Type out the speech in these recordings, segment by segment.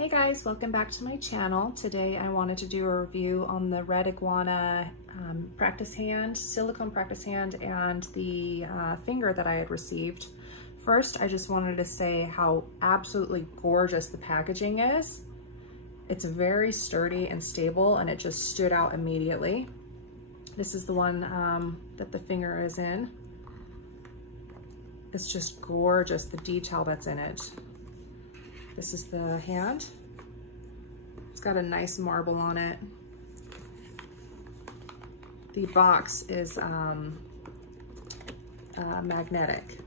Hey guys, welcome back to my channel. Today I wanted to do a review on the Red Iguana practice hand, silicone practice hand, and the finger that I had received. First, I just wanted to say how absolutely gorgeous the packaging is. It's very sturdy and stable, and it just stood out immediately. This is the one that the finger is in. It's just gorgeous, the detail that's in it. This is the hand. It's got a nice marble on it. The box is magnetic.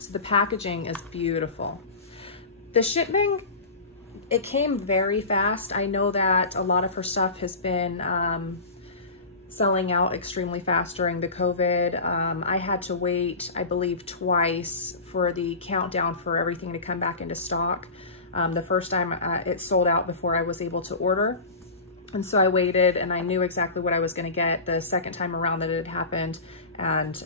So the packaging is beautiful. The shipping, it came very fast. I know that a lot of her stuff has been selling out extremely fast during the COVID. I had to wait, I believe, twice for the countdown for everything to come back into stock. The first time it sold out before I was able to order. And so I waited, and I knew exactly what I was gonna get the second time around that it had happened. And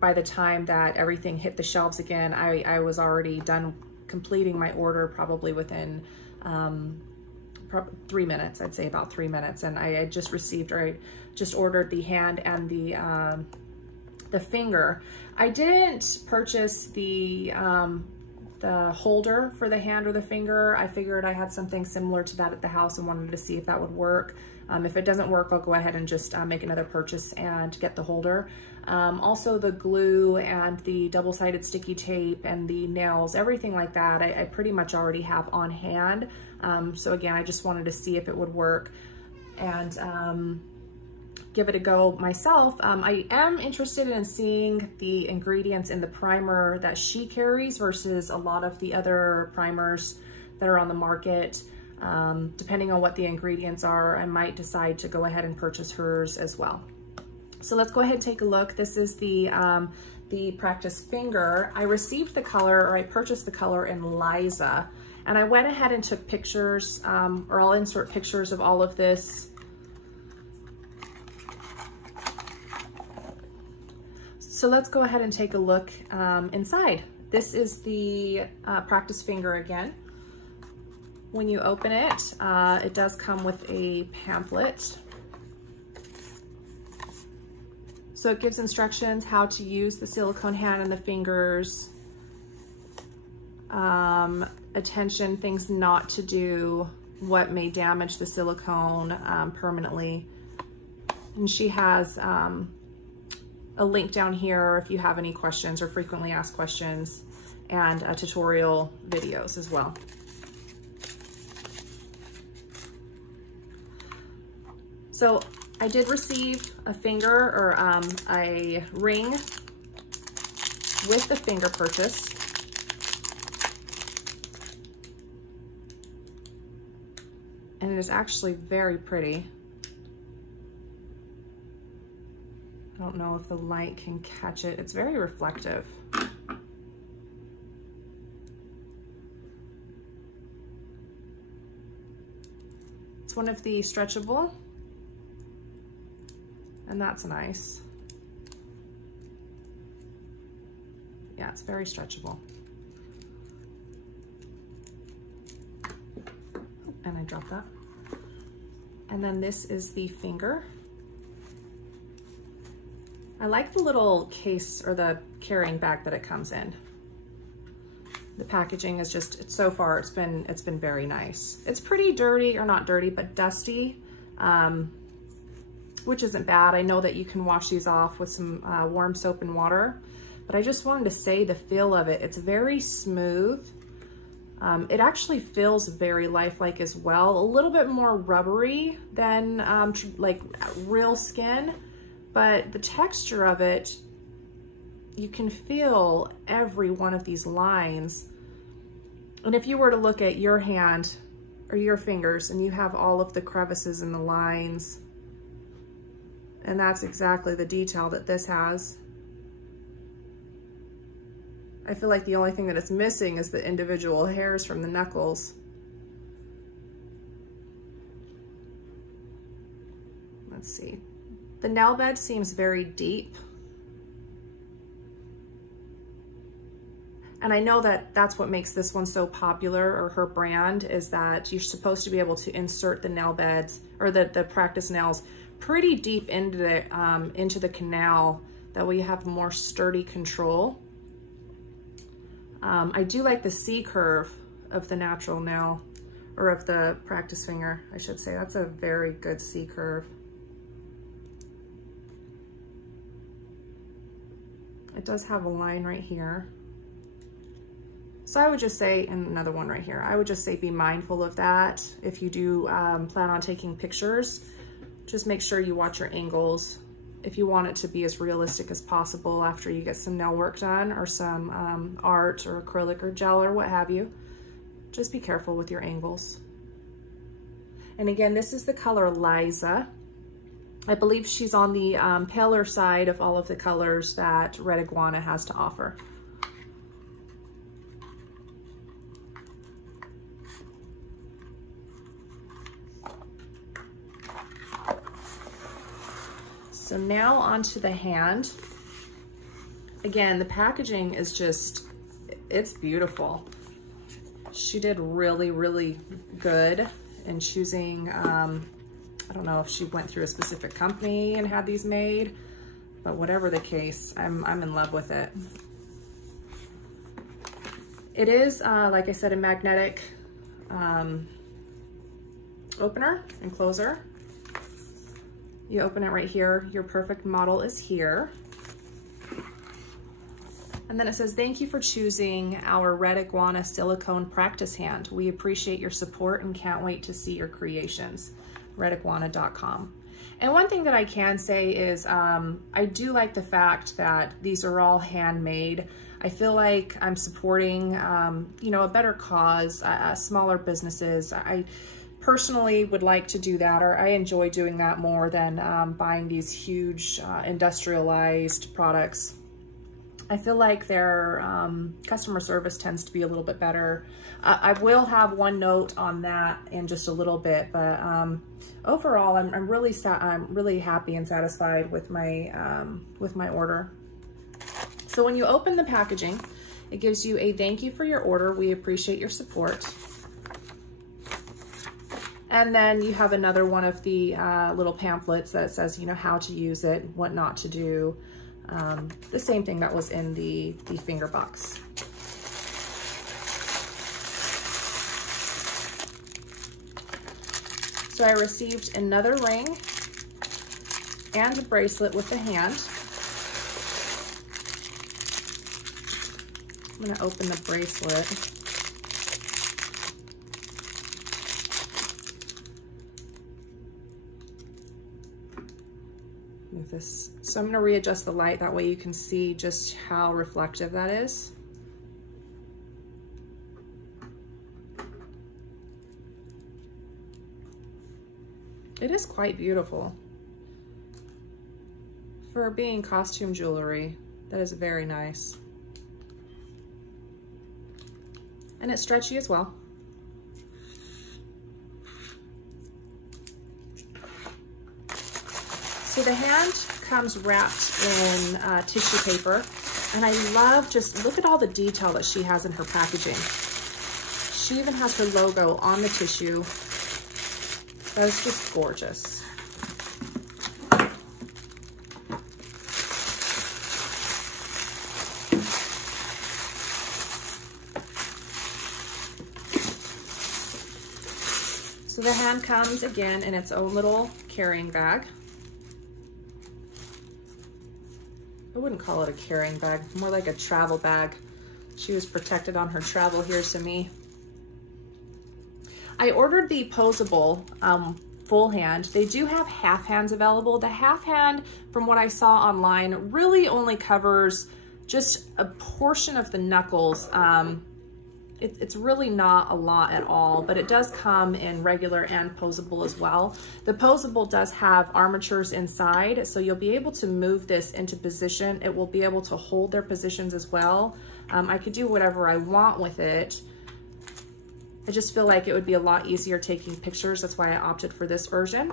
by the time that everything hit the shelves again, I was already done completing my order, probably within 3 minutes, I'd say about 3 minutes. And I had just received, or I just ordered the hand and the finger. I didn't purchase the holder for the hand or the finger. I figured I had something similar to that at the house and wanted to see if that would work. If it doesn't work, I'll go ahead and just make another purchase and get the holder. Also the glue and the double-sided sticky tape and the nails, everything like that, I pretty much already have on hand. So again, I just wanted to see if it would work and give it a go myself. I am interested in seeing the ingredients in the primer that she carries versus a lot of the other primers that are on the market. Depending on what the ingredients are, I might decide to go ahead and purchase hers as well. So let's go ahead and take a look. This is the practice finger. I received the color, or I purchased the color in Liza, and I went ahead and took pictures, or I'll insert pictures of all of this. So let's go ahead and take a look inside. This is the practice finger again. When you open it, it does come with a pamphlet. So it gives instructions how to use the silicone hand and the fingers, attention, things not to do, what may damage the silicone permanently. And she has a link down here if you have any questions or frequently asked questions, and tutorial videos as well. So I did receive a finger, or a ring with the finger purchase. And it is actually very pretty. I don't know if the light can catch it. It's very reflective. It's one of the stretchable, and that's nice. Yeah, it's very stretchable. And I dropped that. And then this is the finger. I like the little case, or the carrying bag that it comes in. The packaging is just, so far it's been very nice. It's pretty dirty, or not dirty, but dusty, which isn't bad. I know that you can wash these off with some warm soap and water, but I just wanted to say the feel of it. It's very smooth. It actually feels very lifelike as well. A little bit more rubbery than like real skin. But the texture of it, you can feel every one of these lines. And if you were to look at your hand or your fingers, and you have all of the crevices and the lines, and that's exactly the detail that this has. I feel like the only thing that it's missing is the individual hairs from the knuckles. Let's see. The nail bed seems very deep. And I know that that's what makes this one so popular, or her brand, is that you're supposed to be able to insert the nail beds or the practice nails pretty deep into the canal. That way you have more sturdy control. I do like the C curve of the natural nail, or of the practice finger, I should say. That's a very good C curve. It does have a line right here. So I would just say, and another one right here, I would just say be mindful of that. If you do plan on taking pictures, just make sure you watch your angles. If you want it to be as realistic as possible after you get some nail work done, or some art or acrylic or gel or what have you, just be careful with your angles. And again, this is the color Liza. I believe she's on the paler side of all of the colors that Red Iguana has to offer. So now onto the hand. Again, the packaging is just, it's beautiful. She did really, really good in choosing, I don't know if she went through a specific company and had these made, but whatever the case, I'm in love with it. It is, like I said, a magnetic opener and closer. You open it right here. Your perfect model is here. And then it says, thank you for choosing our Red Iguana silicone practice hand. We appreciate your support and can't wait to see your creations. rediguana.com. And one thing that I can say is I do like the fact that these are all handmade. I feel like I'm supporting, you know, a better cause, smaller businesses. I personally would like to do that, or I enjoy doing that more than buying these huge industrialized products. I feel like their customer service tends to be a little bit better. I will have one note on that in just a little bit, but overall, I'm really happy and satisfied with my order. So when you open the packaging, it gives you a thank you for your order. We appreciate your support. And then you have another one of the little pamphlets that says, you know, how to use it, what not to do. The same thing that was in the finger box. So I received another ring and a bracelet with the hand. I'm going to open the bracelet. With this, so I'm going to readjust the light, that way you can see just how reflective that is. It is quite beautiful. For being costume jewelry, that is very nice. And it's stretchy as well. So the hand comes wrapped in tissue paper, and I love, just look at all the detail that she has in her packaging. She even has her logo on the tissue. That's just gorgeous. So the hand comes again in its own little carrying bag. I wouldn't call it a carrying bag, more like a travel bag. She was protected on her travel here to me. I ordered the poseable full hand. They do have half hands available. The half hand, from what I saw online, really only covers just a portion of the knuckles. It's really not a lot at all, but it does come in regular and poseable as well. The poseable does have armatures inside, so you'll be able to move this into position. It will be able to hold their positions as well. I could do whatever I want with it. I just feel like it would be a lot easier taking pictures. That's why I opted for this version.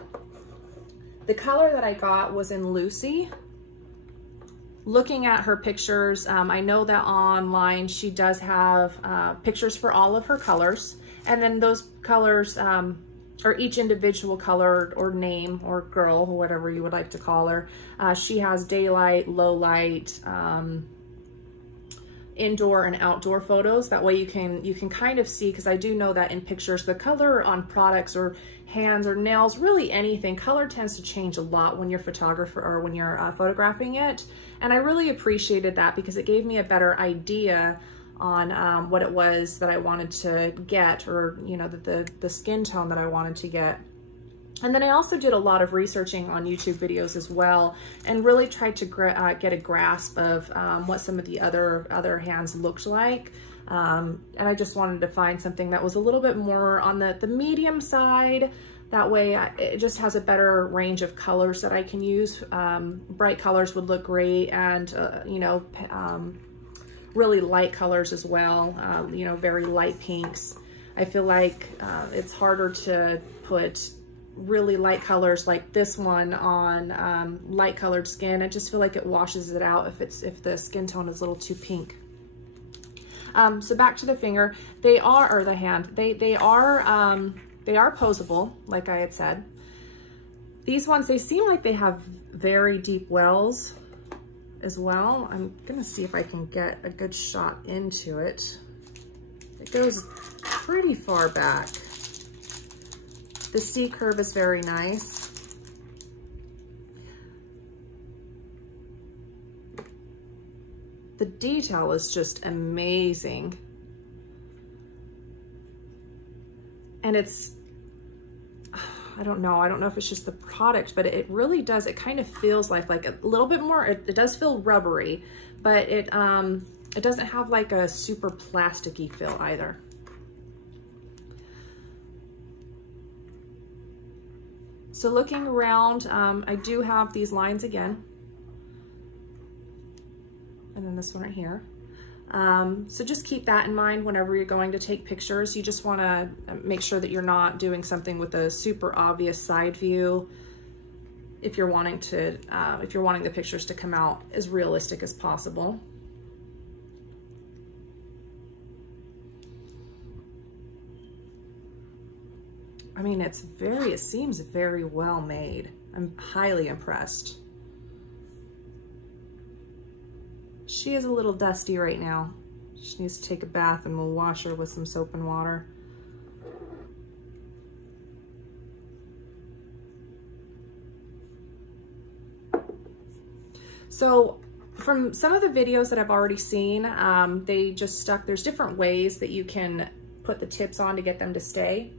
The color that I got was in Lucy. looking at her pictures, I know that online she does have pictures for all of her colors, and then those colors, or each individual color or name or girl, whatever you would like to call her, she has daylight, low light, indoor and outdoor photos. That way you can kind of see, because I do know that in pictures, the color on products or hands or nails, really anything, color tends to change a lot when you're when you're photographing it. And I really appreciated that, because it gave me a better idea on what it was that I wanted to get, or you know, the skin tone that I wanted to get. And then I also did a lot of researching on YouTube videos as well, and really tried to get a grasp of what some of the other hands looked like. And I just wanted to find something that was a little bit more on the medium side. That way it just has a better range of colors that I can use. Bright colors would look great, and you know, really light colors as well, you know, very light pinks. I feel like it's harder to put really light colors like this one on light colored skin. I just feel like it washes it out if the skin tone is a little too pink. So back to the finger, or the hand, they are poseable, like I had said. These ones, they seem like they have very deep wells as well. I'm gonna see if I can get a good shot into it. It goes pretty far back. The C curve is very nice. The detail is just amazing. And it's, I don't know if it's just the product, but it really does, it kind of feels like a little bit more, it does feel rubbery, but it doesn't have like a super plasticky feel either. So looking around, I do have these lines again. And then this one right here. So just keep that in mind whenever you're going to take pictures. You just want to make sure that you're not doing something with a super obvious side view if you're wanting the pictures to come out as realistic as possible. I mean, it seems very well made. I'm highly impressed. She is a little dusty right now. She needs to take a bath, and we'll wash her with some soap and water. So from some of the videos that I've already seen, they just stuck, there's different ways that you can put the tips on to get them to stay.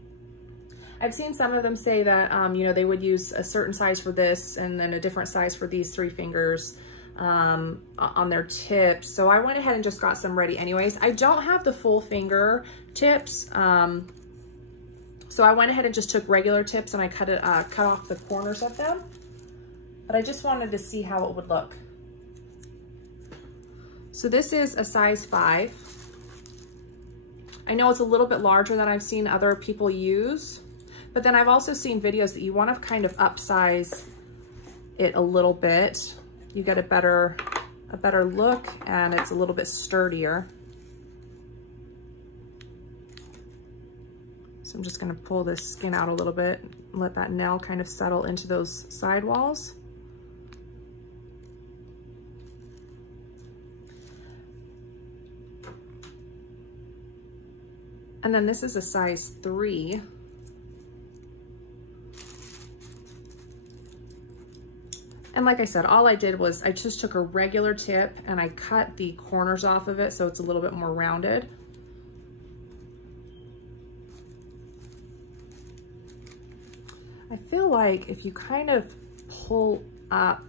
I've seen some of them say that, you know, they would use a certain size for this and then a different size for these 3 fingers on their tips. So I went ahead and just got some ready anyways. I don't have the full finger tips. So I went ahead and just took regular tips and I cut off the corners of them. But I just wanted to see how it would look. So this is a size 5. I know it's a little bit larger than I've seen other people use. But then I've also seen videos that you want to kind of upsize it a little bit. You get a better look, and it's a little bit sturdier. So I'm just going to pull this skin out a little bit and let that nail kind of settle into those side walls. And then this is a size 3. And like I said, all I did was I just took a regular tip and I cut the corners off of it so it's a little bit more rounded. I feel like if you kind of pull up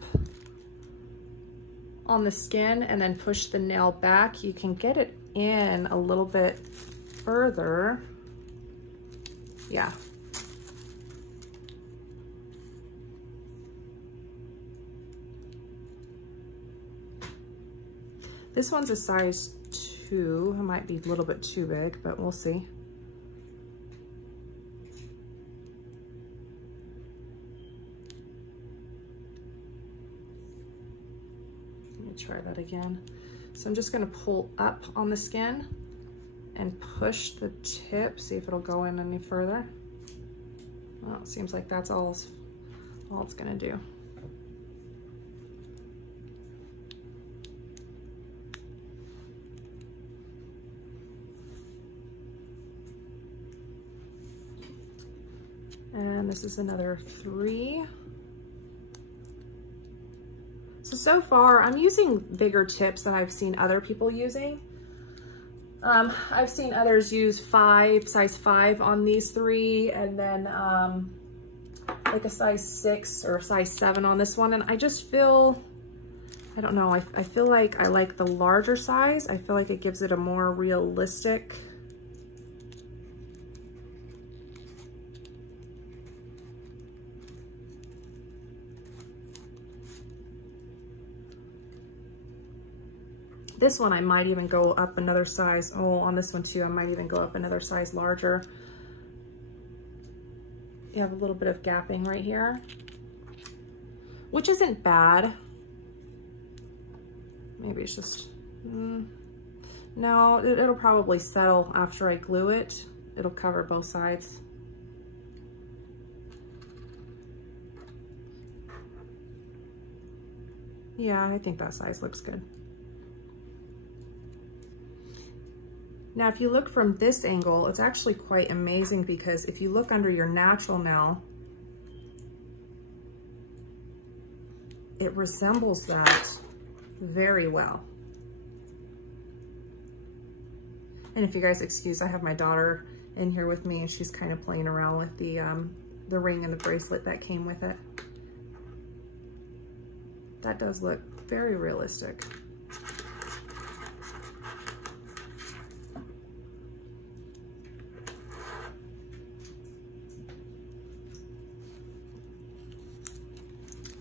on the skin and then push the nail back, you can get it in a little bit further. Yeah. This one's a size 2. It might be a little bit too big, but we'll see. try that again. So I'm just gonna pull up on the skin and push the tip, see if it'll go in any further. Well, it seems like that's all it's gonna do. And this is another 3. So far I'm using bigger tips than I've seen other people using. I've seen others use size 5 on these 3, and then like a size 6 or size 7 on this one. And I just feel, I don't know, I feel like I like the larger size. I feel like it gives it a more realistic This one I might even go up another size. Oh, on this one too, I might even go up another size larger. You have a little bit of gapping right here, which isn't bad. Maybe it's just, no, it'll probably settle after I glue it. It'll cover both sides. Yeah, I think that size looks good. Now, if you look from this angle, it's actually quite amazing, because if you look under your natural nail, it resembles that very well. And if you guys excuse, I have my daughter in here with me, and she's kind of playing around with the ring and the bracelet that came with it. That does look very realistic.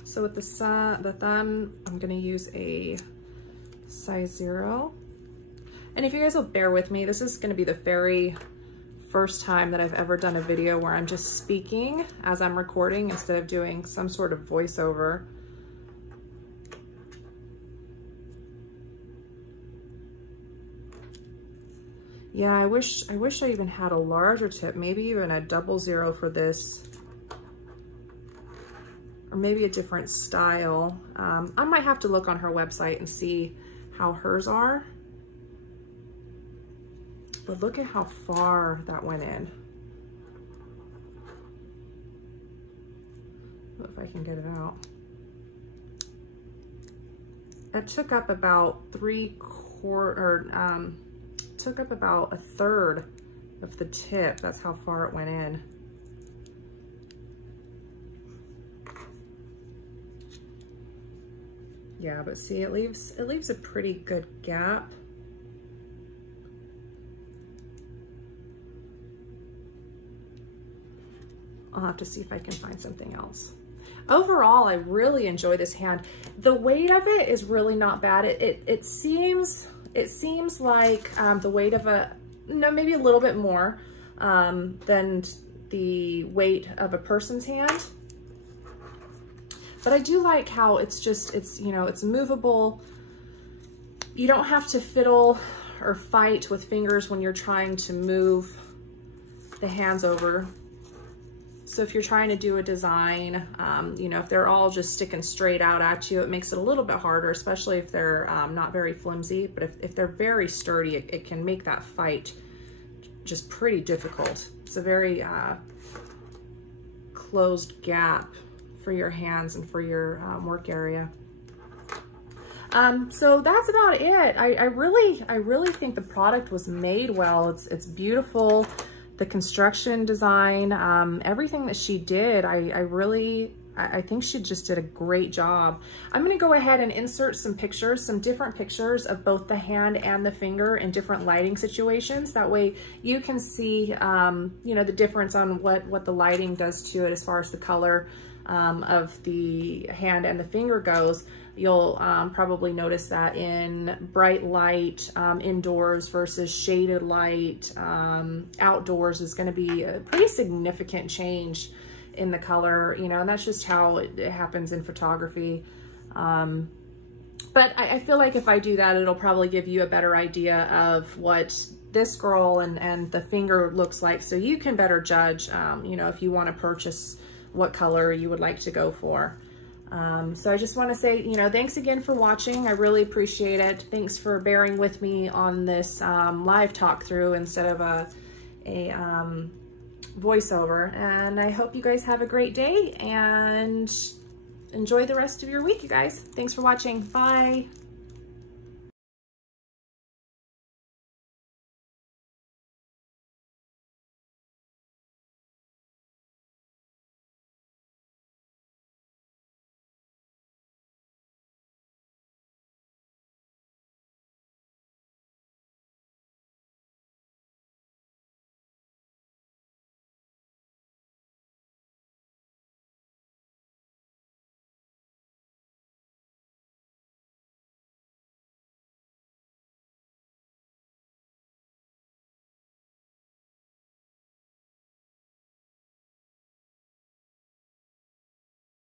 So with the thumb, I'm gonna use a size 0. And if you guys will bear with me, this is gonna be the very first time that I've ever done a video where I'm just speaking as I'm recording instead of doing some sort of voiceover. Yeah, I wish I even had a larger tip, maybe even a 00 for this. Or maybe a different style. I might have to look on her website and see how hers are. But look at how far that went in. If I can get it out. It took up about took up about a third of the tip. That's how far it went in. Yeah, but see, it leaves a pretty good gap. I'll have to see if I can find something else. Overall, I really enjoy this hand. The weight of it is really not bad. It seems like the weight of maybe a little bit more than the weight of a person's hand. But I do like how it's movable. You don't have to fiddle or fight with fingers when you're trying to move the hands over. So if you're trying to do a design, if they're all just sticking straight out at you, it makes it a little bit harder, especially if they're not very flimsy. But if they're very sturdy, it can make that fight just pretty difficult. It's a very closed gap for your hands and for your work area. So that's about it. I really think the product was made well. It's beautiful. The construction design, everything that she did, I think she just did a great job. I'm gonna go ahead and insert some pictures, some different pictures of both the hand and the finger in different lighting situations. That way you can see, the difference on what the lighting does to it as far as the color of the hand and the finger goes. You'll probably notice that in bright light indoors versus shaded light outdoors is going to be a pretty significant change in the color, and that's just how it happens in photography. But But I feel like if I do that, it'll probably give you a better idea of what this girl and the finger looks like, so you can better judge, you know, if you want to purchase, what color you would like to go for. So I just want to say, you know, thanks again for watching. I really appreciate it. Thanks for bearing with me on this live talk through instead of a voiceover. And I hope you guys have a great day and enjoy the rest of your week, you guys. Thanks for watching. Bye.